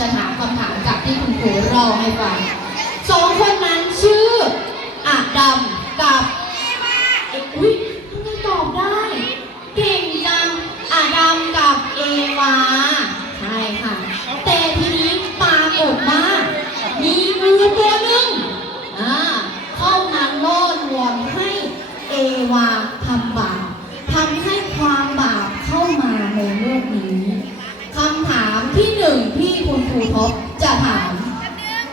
จะถามคำถามจากที่คุณครูรอให้ฟังสองคนนั้นชื่ออาดัมกับเอ๊ะอุ้ยทำไมตอบได้ เก่งจังอาดัมกับเอวาใช่ค่ะ แต่ทีนี้ปรากฏว่ามีงูตัวหนึ่งอ่าเข้ามาล่อลวงให้เอวาทำบาปทำให้ความบาปเข้ามาในโลกนี้คำถามที่หนึ่งที่ คุณครูทบจะถาม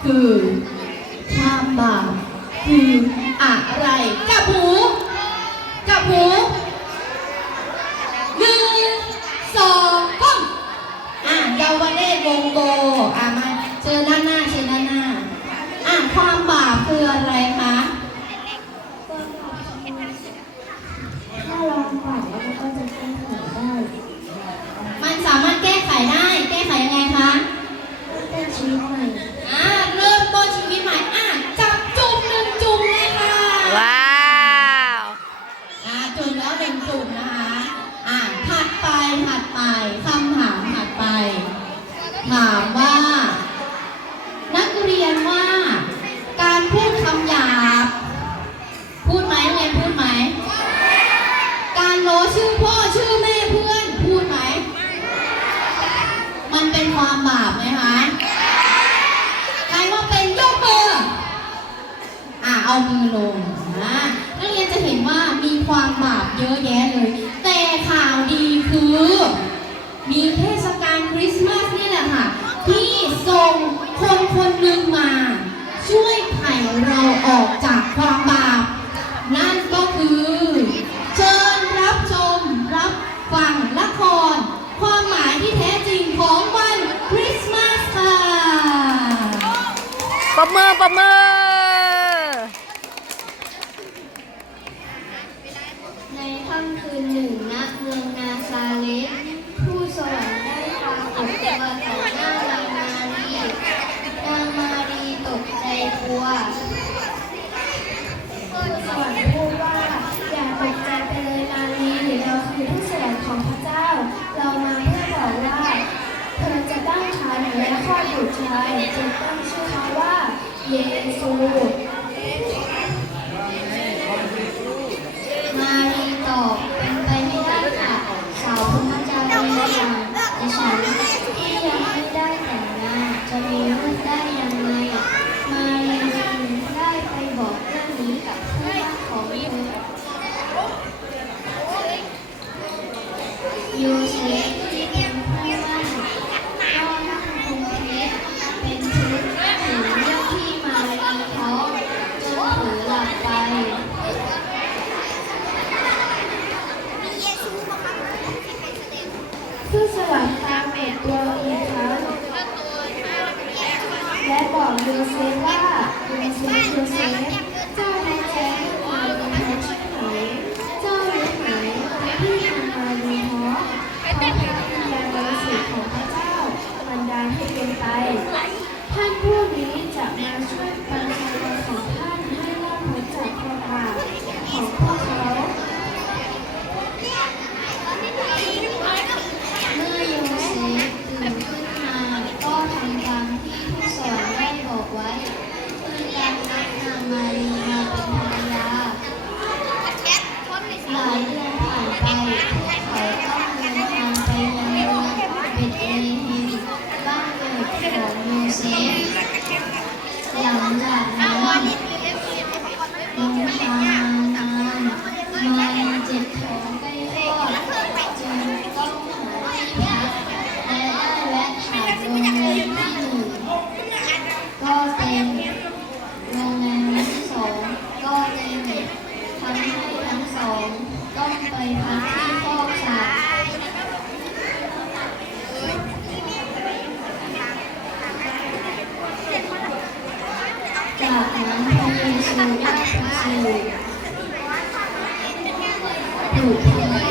คือความบาปคืออะไร กับหู กับหูหนึ่งสองก้มอะเยาวเนตวงโกอะมาเชิญด้านหน้าเชิญด้านหน้าอะความบาปคืออะไรคะ ถ้าลองปรับแล้วมันก็จะแก้ไขได้ มันสามารถแก้ไขได้ แก้ไขยังไงคะ เป็นชีวิตใหม่ อ่าเริ่มต้นชีวิตใหม่อะจับจุ่มหนึ่งจุ่มเลยค่ะ ว้าว อ่าจุ่มแล้วหนึ่งจุ่มนะคะ อ่าถัดไปถัดไปคำถามถัดไป ถามว่า นักเรียนว่า การพูดคำหยาบ พูดไหมนักเรียนพูดไหม การโลชื่อพ่อชื่อแม่เพื่อนพูดไหม มันเป็นความบาปไหมคะ ใครว่าเป็นยกมือ อะเอามือลงนะนักเรียนจะเห็นว่ามีความบาปเยอะแยะเลย แต่ข่าวดีคือ มีเทศกาลคริสต์มาสนี่แหละค่ะ ที่ส่งคนคนหนึ่งมา ช่วยไถ่เราออกจากความบาป นั่นก็คือ เชิญรับชมรับฟังละคร ความหมายที่แท้จริงของวันคริสต์มาสค่ะ ปร บมือปรบมือในค่ำคืนหนึ่งนาซาเรตผู้สวรรค์ได้ปรากฏตัวต่อหน้านางมารีนางมารีตกใจกลัว ผู้สวรรค์พูดว่า อย่าตกใจไปเลยมารีเราคือผู้สวรรค์ของพระเจ้า เรามาเพื่อบอกว่า เธอจะตั้งครรภ์และคลอด บุตรชายจึงตั้งชื่อเขาว่า เยซู ผู้สวรรค์ตามเมตตัวอีกครั้งและบอกโยเซฟว่าโยเซฟโยเซฟ ทำให้ทั้งสองต้องไปพักที่ฟอกสัตว์จากนั้นพระเยซูได้ประสูติถูกพันผ้าอ้อม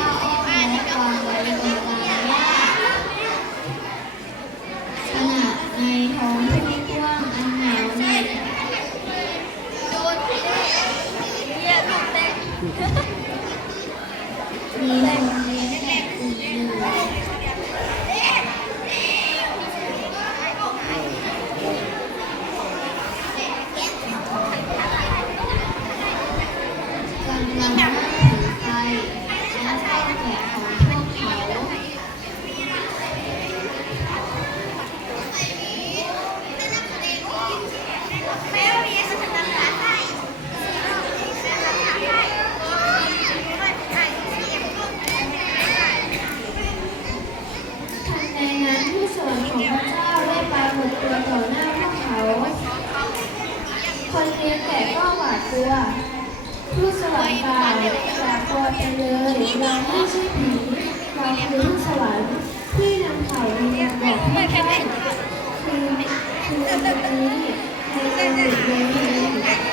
เกลือผู้สวรรค์กาวจากตัวไปเลยนางผู้ชื่อผีนางคือผู้สวรรค์ที่นำข่าวในนางบอกให้ท่นคือคือคนนี้ในตำหนิเดิม